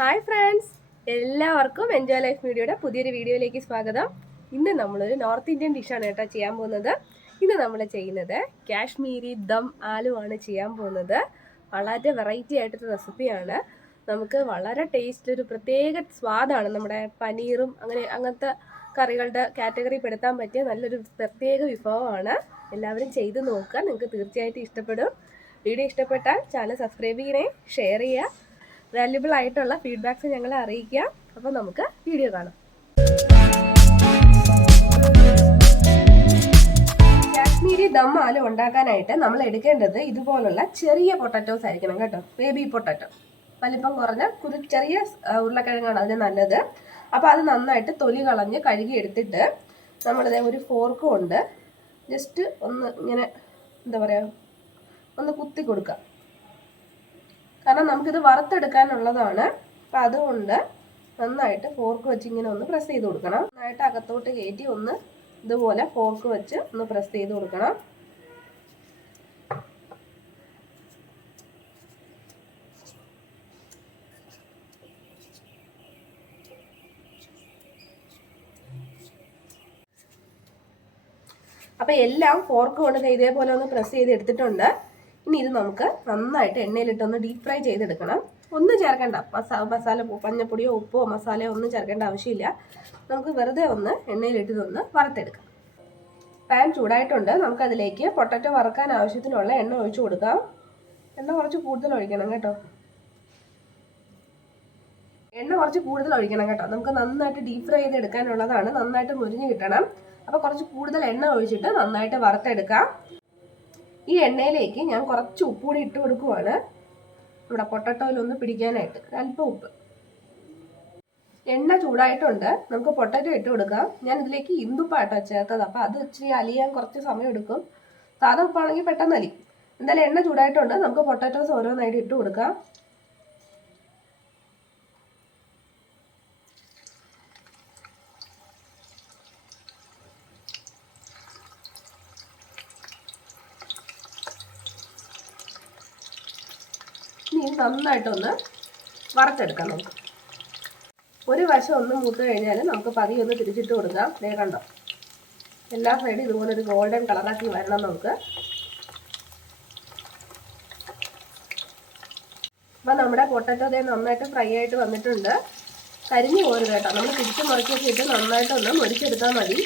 Hi friends, എല്ലാവർക്കും enjoy life മീഡിയയുടെ പുതിയൊരു വീഡിയോയിലേക്ക് സ്വാഗതം. ഇന്ന് നമ്മളൊരു നോർത്ത് ഇന്ത്യൻ ഡിഷാണ് കേട്ടോ ചെയ്യാൻ പോകുന്നത്. ഇന്ന് നമ്മൾ ചെയ്യുന്നത് കാശ്മീരി ദം ആലു ആണ് ചെയ്യാൻ പോകുന്നത്. വളരെ വെറൈറ്റി ആയിട്ടൊരു റെസിപ്പിയാണ്. നമുക്ക് വളരെ ടേസ്റ്റ്, ഒരു പ്രത്യേക സ്വാദാണ്. നമ്മുടെ പനീറും അങ്ങനത്തെ കറികളുടെ കാറ്റഗറി പെടുത്താൻ പറ്റിയ നല്ലൊരു പ്രത്യേക വിഭവമാണ്. എല്ലാവരും ചെയ്ത് നോക്കുക, നിങ്ങൾക്ക് തീർച്ചയായിട്ടും ഇഷ്ടപ്പെടും. വീഡിയോ ഇഷ്ടപ്പെട്ടാൽ ചാനൽ സബ്സ്ക്രൈബ് ചെയ്യണേ, ഷെയർ ചെയ്യുക, വാല്യുബിൾ ആയിട്ടുള്ള ഫീഡ്ബാക്ക്സ് ഞങ്ങളെ അറിയിക്കുക. അപ്പോൾ നമുക്ക് വീഡിയോ കാണാം. കാശ്മീരി ദം ആലു ഉണ്ടാക്കാനായിട്ട് നമ്മൾ എടുക്കേണ്ടത് ഇതുപോലുള്ള ചെറിയ പൊട്ടറ്റോസ് ആയിരിക്കണം കേട്ടോ. ബേബി പൊട്ടറ്റോ, വലിപ്പം കുറഞ്ഞ ചെറിയ ഉരുളക്കിഴങ്ങാണ് അതിന് നല്ലത്. അപ്പോൾ അത് നന്നായിട്ട് തൊലി കളഞ്ഞ് കഴുകി എടുത്തിട്ട് നമ്മളിത് ഒരു ഫോർക്ക് കൊണ്ട് ജസ്റ്റ് ഒന്ന് ഇങ്ങനെ എന്താ പറയുക, ഒന്ന് കുത്തി കൊടുക്കുക. കാരണം നമുക്കിത് വറുത്തെടുക്കാനുള്ളതാണ്. അപ്പം അതുകൊണ്ട് നന്നായിട്ട് ഫോർക്ക് വെച്ച് ഇങ്ങനെ ഒന്ന് പ്രസ് ചെയ്ത് കൊടുക്കണം. നന്നായിട്ട് അകത്തോട്ട് കയറ്റി ഒന്ന് ഇതുപോലെ ഫോർക്ക് വെച്ച് ഒന്ന് പ്രസ് ചെയ്ത് കൊടുക്കണം. അപ്പം എല്ലാം ഫോർക്ക് കൊണ്ട് ഇതേപോലെ ഒന്ന് പ്രസ് ചെയ്ത് എടുത്തിട്ടുണ്ട്. ഇനി ഇത് നമുക്ക് നന്നായിട്ട് എണ്ണയിലിട്ടൊന്ന് ഡീപ് ഫ്രൈ ചെയ്തെടുക്കണം. ഒന്നും ചേർക്കേണ്ട, മസാല മഞ്ഞപ്പൊടിയോ ഉപ്പോ മസാലയോ ഒന്നും ചേർക്കേണ്ട ആവശ്യമില്ല. നമുക്ക് വെറുതെ ഒന്ന് എണ്ണയിലിട്ടതൊന്ന് വറുത്തെടുക്കാം. പാൻ ചൂടായിട്ടുണ്ട്. നമുക്കതിലേക്ക് പൊട്ടറ്റോ വറുക്കാൻ ആവശ്യത്തിനുള്ള എണ്ണ ഒഴിച്ചു കൊടുക്കാം. എണ്ണ കുറച്ച് കൂടുതൽ ഒഴിക്കണം കേട്ടോ. നമുക്ക് നന്നായിട്ട് ഡീപ് ഫ്രൈ ചെയ്തെടുക്കാനുള്ളതാണ്. നന്നായിട്ട് മുരിഞ്ഞ് കിട്ടണം. അപ്പോൾ കുറച്ച് കൂടുതൽ എണ്ണ ഒഴിച്ചിട്ട് നന്നായിട്ട് വറുത്തെടുക്കാം. ഈ എണ്ണയിലേക്ക് ഞാൻ കുറച്ച് ഉപ്പ് കൂടി ഇട്ട് കൊടുക്കുവാണ്, നമ്മുടെ പൊട്ടറ്റോയിലൊന്ന് പിടിക്കാനായിട്ട്. അല്പം ഉപ്പ്. എണ്ണ ചൂടായിട്ടുണ്ട്. നമുക്ക് പൊട്ടറ്റോ ഇട്ട് കൊടുക്കാം. ഞാൻ ഇതിലേക്ക് ഇന്ദുപ്പാട്ടോ ചേർത്തത്, അപ്പോൾ അത് ഇച്ചിരി അലിയാൻ കുറച്ച് സമയം എടുക്കും. സാധാ ഉപ്പാണെങ്കിൽ പെട്ടെന്ന് അലിയും. എന്തായാലും എണ്ണ ചൂടായിട്ടുണ്ട്. നമുക്ക് പൊട്ടറ്റോസ് ഓരോന്നായിട്ട് ഇട്ട് കൊടുക്കാം. ഇനി നന്നായിട്ടൊന്ന് വറുത്തെടുക്കാം. നമുക്ക് ഒരു വശം ഒന്ന് മൂത്ത് കഴിഞ്ഞാൽ നമുക്ക് പതിയെ ഒന്ന് തിരിച്ചിട്ട് കൊടുക്കാം. ദേ കണ്ടോ, എല്ലാ സൈഡും ഇതുപോലെ ഒരു ഗോൾഡൻ കളറാക്കി വരണം നമുക്ക്. അപ്പം നമ്മുടെ പൊട്ടറ്റോ ദേ നന്നായിട്ട് ഫ്രൈ ആയിട്ട് വന്നിട്ടുണ്ട്. കരിഞ്ഞു പോരുത് കേട്ടോ. നമ്മൾ തിരിച്ച് മുറിക്കൊക്കെ ഇട്ട് നന്നായിട്ടൊന്ന് മുരിച്ചെടുത്താൽ മതി.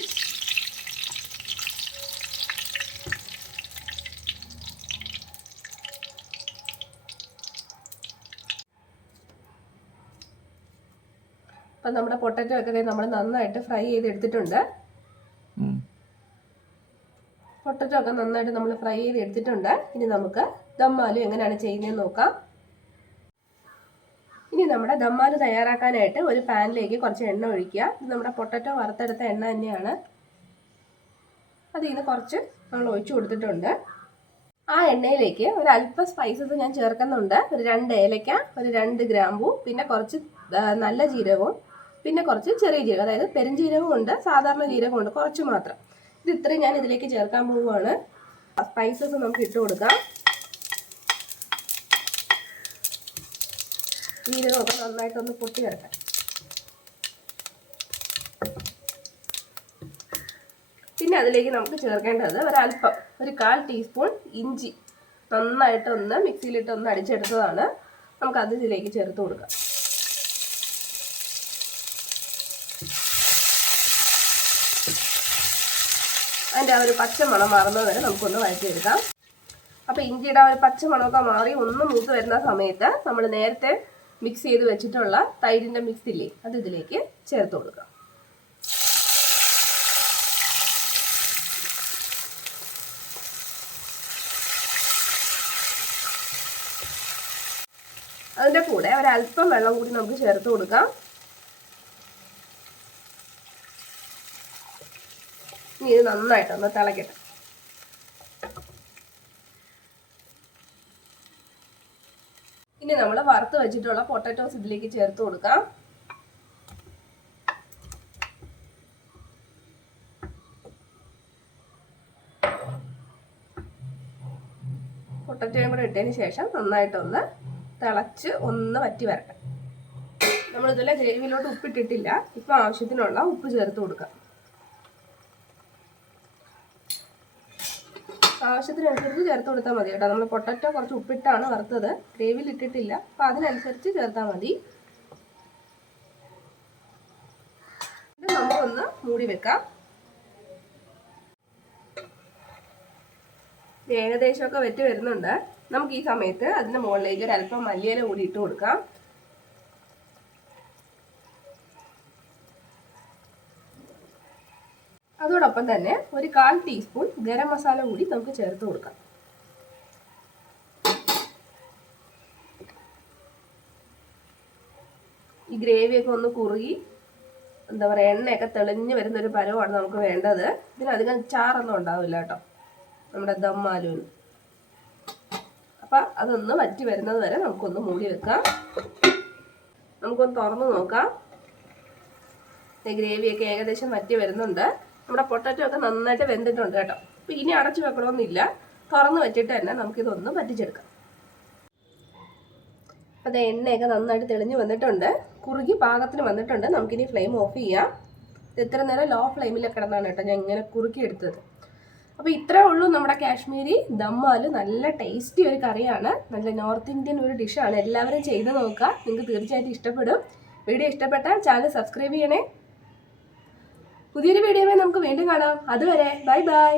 അപ്പം നമ്മുടെ പൊട്ടറ്റോ ഒക്കെ നമ്മൾ നന്നായിട്ട് ഫ്രൈ ചെയ്തെടുത്തിട്ടുണ്ട്. പൊട്ടറ്റോ ഒക്കെ നന്നായിട്ട് നമ്മൾ ഫ്രൈ ചെയ്തെടുത്തിട്ടുണ്ട്. ഇനി നമുക്ക് ദമ്മാലു എങ്ങനെയാണ് ചെയ്യുന്നതെന്ന് നോക്കാം. ഇനി നമ്മുടെ ദമ്മാലു തയ്യാറാക്കാനായിട്ട് ഒരു പാനിലേക്ക് കുറച്ച് എണ്ണ ഒഴിക്കുക. ഇത് നമ്മുടെ പൊട്ടറ്റോ വറുത്തെടുത്ത എണ്ണ തന്നെയാണ്. അതിൽ നിന്ന് കുറച്ച് നമ്മൾ ഒഴിച്ചു കൊടുത്തിട്ടുണ്ട്. ആ എണ്ണയിലേക്ക് ഒരു അല്പം സ്പൈസസ് ഞാൻ ചേർക്കുന്നുണ്ട്. ഒരു 2 ഏലക്ക, ഒരു 2 ഗ്രാമ്പൂ, പിന്നെ കുറച്ച് നല്ല ജീരകവും, പിന്നെ കുറച്ച് ചെറിയ ജീരകം, അതായത് പെരുംജീരകവും ഉണ്ട്, സാധാരണ ജീരകവും ഉണ്ട്, കുറച്ച് മാത്രം. ഇത് ഇത്രയും ഞാൻ ഇതിലേക്ക് ചേർക്കാൻ പോവുകയാണ്. സ്പൈസസ് നമുക്ക് ഇട്ട് കൊടുക്കാം. ജീരകമൊക്കെ നന്നായിട്ടൊന്ന് പൊട്ടി വരട്ടെ. പിന്നെ അതിലേക്ക് നമുക്ക് ചേർക്കേണ്ടത് ഒരല്പം, ഒരു 1/4 ടീസ്പൂൺ ഇഞ്ചി നന്നായിട്ടൊന്ന് മിക്സിയിലിട്ടൊന്ന് അടിച്ചെടുത്തതാണ്. നമുക്കത് ഇതിലേക്ക് ചേർത്ത് കൊടുക്കാം. അതിൻ്റെ ആ ഒരു പച്ചമണം മാറുന്നത് വരെ നമുക്കൊന്ന് വഴറ്റിയെടുക്കാം. അപ്പോൾ ഇഞ്ചിയുടെ ആ ഒരു പച്ചമണമൊക്കെ മാറി ഒന്ന് മൂത്ത് വരുന്ന സമയത്ത് നമ്മൾ നേരത്തെ മിക്സ് ചെയ്ത് വെച്ചിട്ടുള്ള തൈരിൻ്റെ മിക്സ് ഇല്ലേ, അത് ഇതിലേക്ക് ചേർത്ത് കൊടുക്കാം. അതിൻ്റെ കൂടെ ഒരല്പം വെള്ളം കൂടി നമുക്ക് ചേർത്ത് കൊടുക്കാം. ഇനി ഇത് നന്നായിട്ടൊന്ന് തിളക്കട്ടെ. ഇനി നമ്മൾ വറുത്ത് വെച്ചിട്ടുള്ള പൊട്ടറ്റോസ് ഇതിലേക്ക് ചേർത്ത് കൊടുക്കാം. പൊട്ടറ്റോയും കൂടെ ഇട്ടതിന് ശേഷം നന്നായിട്ടൊന്ന് തിളച്ച് ഒന്ന് വറ്റി വരട്ടെ. നമ്മളിതുപോലെ ഗ്രേവിയിലോട്ട് ഉപ്പിട്ടിട്ടില്ല. ഇപ്പം ആവശ്യത്തിനുള്ള ഉപ്പ് ചേർത്ത് കൊടുക്കാം. ആവശ്യത്തിനനുസരിച്ച് ചേർത്ത് കൊടുത്താൽ മതി കേട്ടോ. നമ്മൾ പൊട്ടറ്റോ കുറച്ച് ഉപ്പിട്ടാണ് വറുത്തത്, ഗ്രേവിയിൽ ഇട്ടിട്ടില്ല. അപ്പം അതിനനുസരിച്ച് ചേർത്താൽ മതി. ഇത് നമുക്കൊന്ന് മൂടി വെക്കാം. ഏകദേശമൊക്കെ വെറ്റ് വരുന്നുണ്ട്. നമുക്ക് ഈ സമയത്ത് അതിൻ്റെ മുകളിലേക്ക് ഒരല്പം മല്ലിയില കൂടി ഇട്ട് കൊടുക്കാം. അതോടൊപ്പം തന്നെ ഒരു 1/4 ടീസ്പൂൺ ഗരം മസാല കൂടി നമുക്ക് ചേർത്ത് കൊടുക്കാം. ഈ ഗ്രേവിയൊക്കെ ഒന്ന് കുറുകി എന്താ പറയുക, എണ്ണയൊക്കെ തെളിഞ്ഞ് വരുന്നൊരു പരുവമാണ് നമുക്ക് വേണ്ടത്. ഇതിനധികം ചാറൊന്നും ഉണ്ടാവില്ല കേട്ടോ നമ്മുടെ ദം ആലുവിന്. അപ്പം അതൊന്ന് വറ്റി വരുന്നത് വരെ നമുക്കൊന്ന് മൂടി വെക്കാം. നമുക്കൊന്ന് തുറന്ന് നോക്കാം. ഗ്രേവിയൊക്കെ ഏകദേശം വറ്റി വരുന്നുണ്ട്. നമ്മുടെ പൊട്ടറ്റോ ഒക്കെ നന്നായിട്ട് വെന്തിട്ടുണ്ട് കേട്ടോ. അപ്പം ഇനി അടച്ചു വെക്കണമെന്നില്ല, തുറന്ന് വെച്ചിട്ട് തന്നെ നമുക്കിതൊന്ന് വറ്റിച്ചെടുക്കാം. അപ്പം അത് എണ്ണയൊക്കെ നന്നായിട്ട് തെളിഞ്ഞ് വന്നിട്ടുണ്ട്, കുറുകി പാകത്തിന് വന്നിട്ടുണ്ട്. നമുക്കിനി ഫ്ലെയിം ഓഫ് ചെയ്യാം. ഇത്ര നേരം ലോ ഫ്ലെയിമിൽ കിടന്നാണ് കേട്ടോ ഞാൻ ഇങ്ങനെ കുറുക്കി എടുത്തത്. അപ്പോൾ ഇത്രേ ഉള്ളൂ നമ്മുടെ കാശ്മീരി ദം ആലു. നല്ല ടേസ്റ്റി ഒരു കറിയാണ്, നല്ല നോർത്ത് ഇന്ത്യൻ ഒരു ഡിഷാണ്. എല്ലാവരും ചെയ്ത് നോക്കുക, നിങ്ങൾക്ക് തീർച്ചയായിട്ടും ഇഷ്ടപ്പെടും. വീഡിയോ ഇഷ്ടപ്പെട്ടാൽ ചാനൽ സബ്സ്ക്രൈബ് ചെയ്യണേ. പുതിയൊരു വീഡിയോയിൽ നമുക്ക് വീണ്ടും കാണാം. അതുവരെ ബൈ ബൈ.